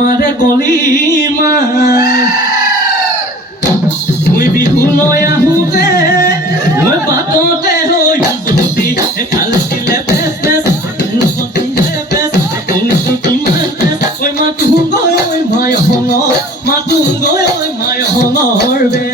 আমাৰে গলিমা মই বিহু লৈ আহোঁতে মই বাটতে হৈ জুতি এফালে দিলে বেছ বেছ ঐ মাতুংগৈ ঐ মাই হঙৰ মাতুংগৈ ঐ মাই হঙৰ বে